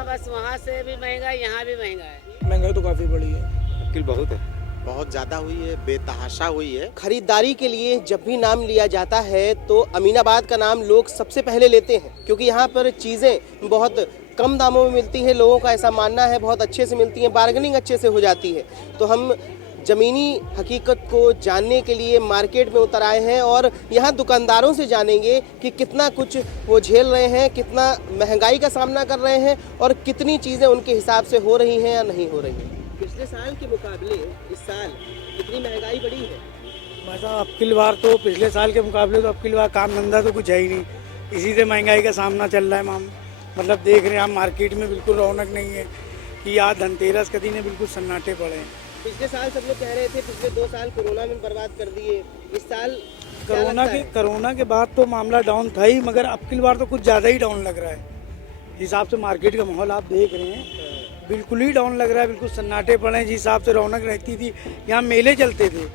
हाँ बस वहाँ से भी महंगा है, यहाँ भी महंगा है। महंगाई तो काफ़ी बढ़ी है। मुश्किल बहुत है, बहुत ज़्यादा हुई है, बेतहाशा हुई है। खरीदारी के लिए जब भी नाम लिया जाता है तो अमीनाबाद का नाम लोग सबसे पहले लेते हैं, क्योंकि यहाँ पर चीज़ें बहुत कम दामों में मिलती हैं। लोगों का ऐसा मानना है, बहुत अच्छे से मिलती हैं, बार्गेनिंग अच्छे से हो जाती है। तो हम ज़मीनी हकीकत को जानने के लिए मार्केट में उतर आए हैं और यहाँ दुकानदारों से जानेंगे कि कितना कुछ वो झेल रहे हैं, कितना महंगाई का सामना कर रहे हैं और कितनी चीज़ें उनके हिसाब से हो रही हैं या नहीं हो रही हैं। पिछले साल के मुकाबले इस साल कितनी महंगाई बढ़ी है? भाई साहब, अब की बार तो पिछले साल के मुकाबले तो अब की बार काम धंधा तो कुछ है ही नहीं। इसी से महंगाई का सामना चल रहा है। माम मतलब देख रहे हैं हम, मार्केट में बिल्कुल रौनक नहीं है कि आज धनतेरस के दिन बिल्कुल सन्नाटे पड़े हैं। पिछले साल सब लोग कह रहे थे पिछले 2 साल कोरोना में बर्बाद कर दिए, इस साल कोरोना के बाद तो मामला डाउन था ही, मगर अब की बार तो कुछ ज़्यादा ही डाउन लग रहा है। जिस हिसाब से मार्केट का माहौल आप देख रहे हैं, बिल्कुल ही डाउन लग रहा है, बिल्कुल सन्नाटे पड़े हैं। जिस हिसाब से रौनक रहती थी, यहाँ मेले चलते थे,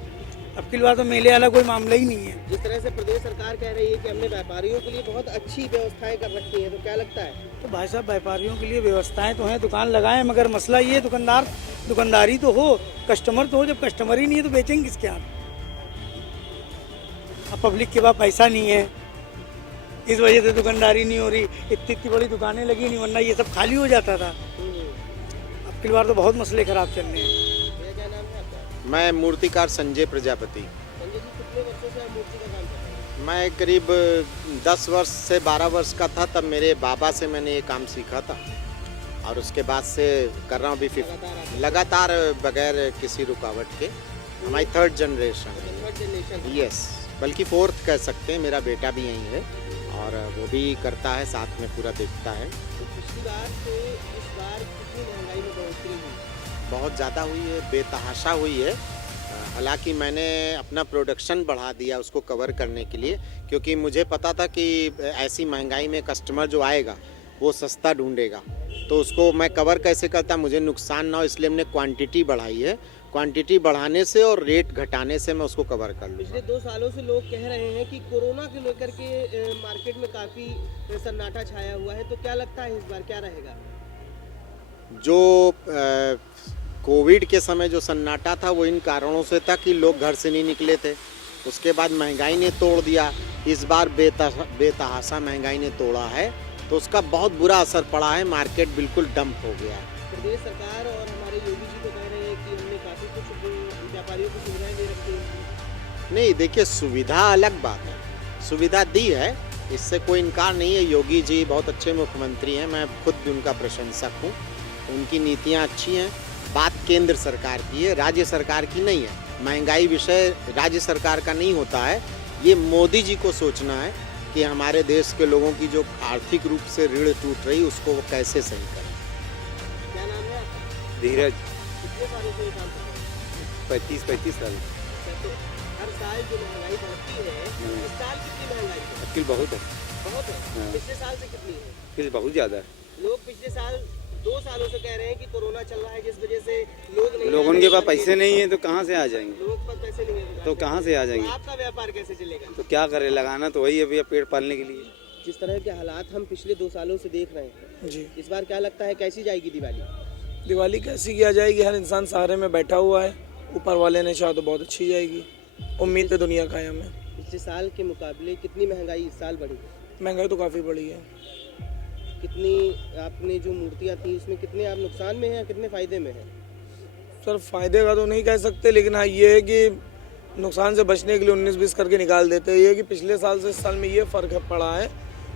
अब की बार तो मेले वाला कोई मामला ही नहीं है। जिस तरह से प्रदेश सरकार कह रही है कि हमने व्यापारियों के लिए बहुत अच्छी व्यवस्थाएं कर रखी हैं, तो क्या लगता है? तो भाई साहब, व्यापारियों के लिए व्यवस्थाएं तो हैं, दुकान लगाएं, मगर मसला ये दुकानदारी तो हो, कस्टमर तो हो। जब कस्टमर ही नहीं है तो बेचेंगे किसके यहाँ? अब पब्लिक के पास पैसा नहीं है, इस वजह से दुकानदारी नहीं हो रही। इतनी बड़ी दुकानें लगी नहीं, वरना ये सब खाली हो जाता था। अब की बार तो बहुत मसले खराब चल रहे हैं। क्या नाम है आपका? मैं मूर्तिकार संजय प्रजापति। संजय जी, कितने वर्षों से आप मूर्ति का काम कर रहे हैं? मैं करीब 10 वर्ष से 12 वर्ष का था, तब मेरे बाबा से मैंने ये काम सीखा था और उसके बाद से कर रहा हूँ अभी लगातार बगैर किसी रुकावट के। हमारी 3rd जनरेशन, यस, बल्कि 4th कह सकते हैं। मेरा बेटा भी यहीं है और वो भी करता है, साथ में पूरा देखता है। तो पिछली बार से इस बार कितनी महंगाई में बढ़ोतरी हुई? बहुत ज़्यादा हुई है, बेतहाशा हुई है। हालांकि मैंने अपना प्रोडक्शन बढ़ा दिया उसको कवर करने के लिए, क्योंकि मुझे पता था कि ऐसी महंगाई में कस्टमर जो आएगा वो सस्ता ढूंढेगा, तो उसको मैं कवर कैसे करता, मुझे नुकसान ना हो, इसलिए हमने क्वांटिटी बढ़ाई है। क्वांटिटी बढ़ाने से और रेट घटाने से मैं उसको कवर कर लूँ। पिछले 2 सालों से लोग कह रहे हैं कि कोरोना के लेकर के मार्केट में काफ़ी सन्नाटा छाया हुआ है, तो क्या लगता है इस बार क्या रहेगा? जो कोविड के समय जो सन्नाटा था वो इन कारणों से था कि लोग घर से नहीं निकले थे। उसके बाद महंगाई ने तोड़ दिया। इस बार बेतहाशा महंगाई ने तोड़ा है, तो उसका बहुत बुरा असर पड़ा है। मार्केट बिल्कुल डंप हो गया है। प्रदेश सरकार और हमारे योगी जी तो कह रहे हैं कि हमने काफ़ी कुछ व्यापारियों को सुविधाएं दे रखी हैं। नहीं, देखिए, सुविधा अलग बात है, सुविधा दी है, इससे कोई इनकार नहीं है। योगी जी बहुत अच्छे मुख्यमंत्री हैं, मैं खुद भी उनका प्रशंसक हूँ। उनकी नीतियाँ अच्छी हैं। बात केंद्र सरकार की है, राज्य सरकार की नहीं है। महंगाई विषय राज्य सरकार का नहीं होता है, ये मोदी जी को सोचना है कि हमारे देश के लोगों की जो आर्थिक रूप से ऋण टूट रही उसको वो कैसे सही करें। क्या नाम है आपका? धीरज। कितने सालों से ये काम कर रहे हैं? 35 साल। तो हर साल जो महंगाई बढ़ती है, इस साल कितनी महंगाई है? मुश्किल बहुत है, बहुत है। हाँ। पिछले साल से कितनी है? मुश्किल बहुत ज़्यादा है। लोग पिछले साल 2 सालों से कह रहे हैं कि कोरोना चल रहा है, जिस वजह से लोग नहीं लोगों के पास पैसे नहीं है तो कहाँ से आ जाएंगे? लोगों के पास पैसे नहीं है तो कहाँ से आ जाएंगे? तो आपका व्यापार कैसे चलेगा? तो क्या करे, लगाना तो वही है भैया, पेट पालने के लिए। जिस तरह के हालात हम पिछले 2 सालों से देख रहे हैं जी, इस बार क्या लगता है कैसी जाएगी दिवाली? दिवाली कैसी किया जाएगी? हर इंसान सहारे में बैठा हुआ है, ऊपर वाले ने चाहा तो बहुत अच्छी जाएगी। उम्मीद है दुनिया कायम है। पिछले साल के मुकाबले कितनी महंगाई इस साल बढ़ी? महंगाई तो काफ़ी बढ़ी है। कितनी आपने जो मूर्तियाँ थी उसमें कितने आप नुकसान में हैं, कितने फायदे में हैं? सर, फायदे का तो नहीं कह सकते, लेकिन हाँ ये है कि नुकसान से बचने के लिए 19-20 करके निकाल देते हैं। ये है कि पिछले साल से इस साल में ये फ़र्क पड़ा है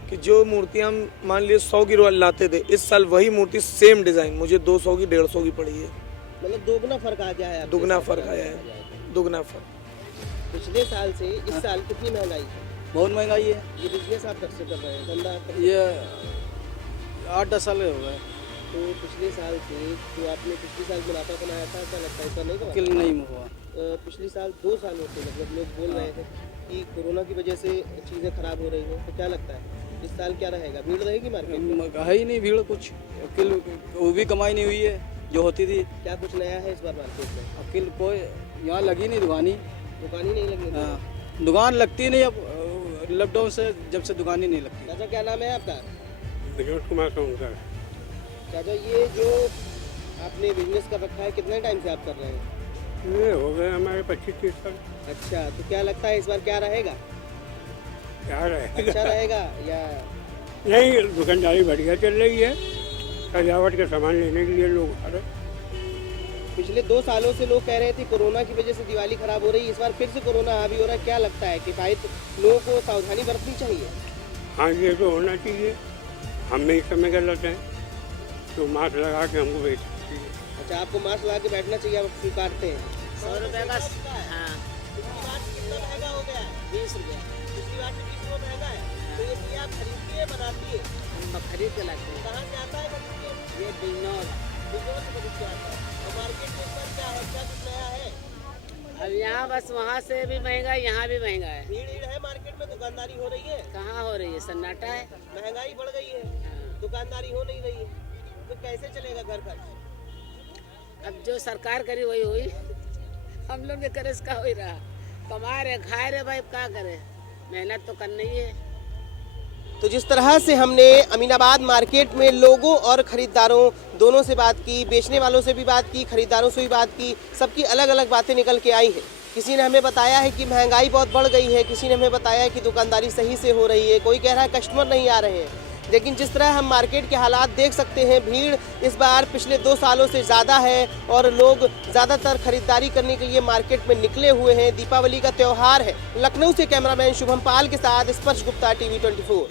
कि जो मूर्तियाँ हम मान लिए 100 की लाते थे, इस साल वही मूर्ति सेम डिज़ाइन मुझे 200 की 150 की पड़ी है। मतलब दोगुना फर्क आ गया है? दुगना फ़र्क आया है, दुगना फ़र्क। पिछले साल से इस साल कितनी महंगाई है? बहुत महंगाई है। ये बिजनेस आप कब से कर रहे हैं, धंधा आप कब से? ये 8-10 साल हो गए। तो पिछले साल से जो आपने पिछले साल मुनाफा कमाया था, क्या लगता है ऐसा नहीं कमाया? मुश्किल नहीं हुआ। पिछले साल 2 सालों से मतलब लोग बोल रहे थे कि कोरोना की वजह से चीज़ें खराब हो रही हैं, तो क्या लगता है इस साल क्या रहेगा? भीड़ रहेगी मार्केट में? है ही नहीं भीड़ कुछ। अकिल वो भी कमाई नहीं हुई है जो होती थी। क्या कुछ नया है इस बार मार्केट में? अकिल कोई यहाँ लगी नहीं दुकान ही। दुकान ही नहीं लगी? हाँ, दुकान लगती नहीं अब, लॉकडाउन से जब से दुकान ही नहीं लगती। चाचा क्या नाम है आपका? विनोद कुमार सोनकर। चाचा ये जो आपने बिजनेस कर रखा है कितने टाइम से आप कर रहे हैं? ये हो गए हमारे 25-30 साल। अच्छा, तो क्या लगता है इस बार क्या रहेगा? क्या रहेगा? अच्छा रहेगा या नहीं, दुकानदारी बढ़िया चल रही है। सजावट का सामान लेने के लिए लोग आ रहे। पिछले 2 सालों से लोग कह रहे थे कोरोना की वजह से दिवाली खराब हो रही है, इस बार फिर से कोरोना हावी हो रहा है, क्या लगता है कि शायद लोगों को सावधानी बरतनी चाहिए? हाँ, ये तो होना चाहिए। हम में इस समय गलत है तो मास्क लगा के हमको बैठना चाहिए। अच्छा, आपको मास्क लगा के बैठना चाहिए, आप स्वीकारते हैं? 100 रुपए का हाँ पिछली बार से कितना महंगा हो गया है? 20 रुपया पिछली बार से 20 रुपये महंगा है, तो ये दिया आप खरीदती है बनाती है? हम खरीद के लाते हैं। कहाँ से आता है खरीद के? ये बिजनौर बिजनौर से खरीद के आता है। और मार्केट में इस बार क्या है, क्या कुछ नया है? अब यहाँ बस वहाँ से भी महंगा है, यहाँ भी महंगा है। भीड़ है मार्केट में, दुकानदारी हो रही है? कहाँ हो रही है, सन्नाटा है। महंगाई बढ़ गई है, दुकानदारी हो नहीं रही है, तो कैसे चलेगा घर खर्च? अब जो सरकार करी वही हुई, हम लोग ने करे इसका हो ही रहा। कमा रहे खाए रहे भाई, क्या करे, मेहनत तो करनी ही है। तो जिस तरह से हमने अमीनाबाद मार्केट में लोगों और खरीदारों दोनों से बात की, बेचने वालों से भी बात की, खरीदारों से भी बात की, सबकी अलग अलग बातें निकल के आई हैं। किसी ने हमें बताया है कि महंगाई बहुत बढ़ गई है, किसी ने हमें बताया है कि दुकानदारी सही से हो रही है, कोई कह रहा है कस्टमर नहीं आ रहे हैं। लेकिन जिस तरह हम मार्केट के हालात देख सकते हैं, भीड़ इस बार पिछले 2 सालों से ज़्यादा है और लोग ज़्यादातर खरीदारी करने के लिए मार्केट में निकले हुए हैं। दीपावली का त्यौहार है। लखनऊ से कैमरामैन शुभम पाल के साथ स्पर्श गुप्ता, TV 24।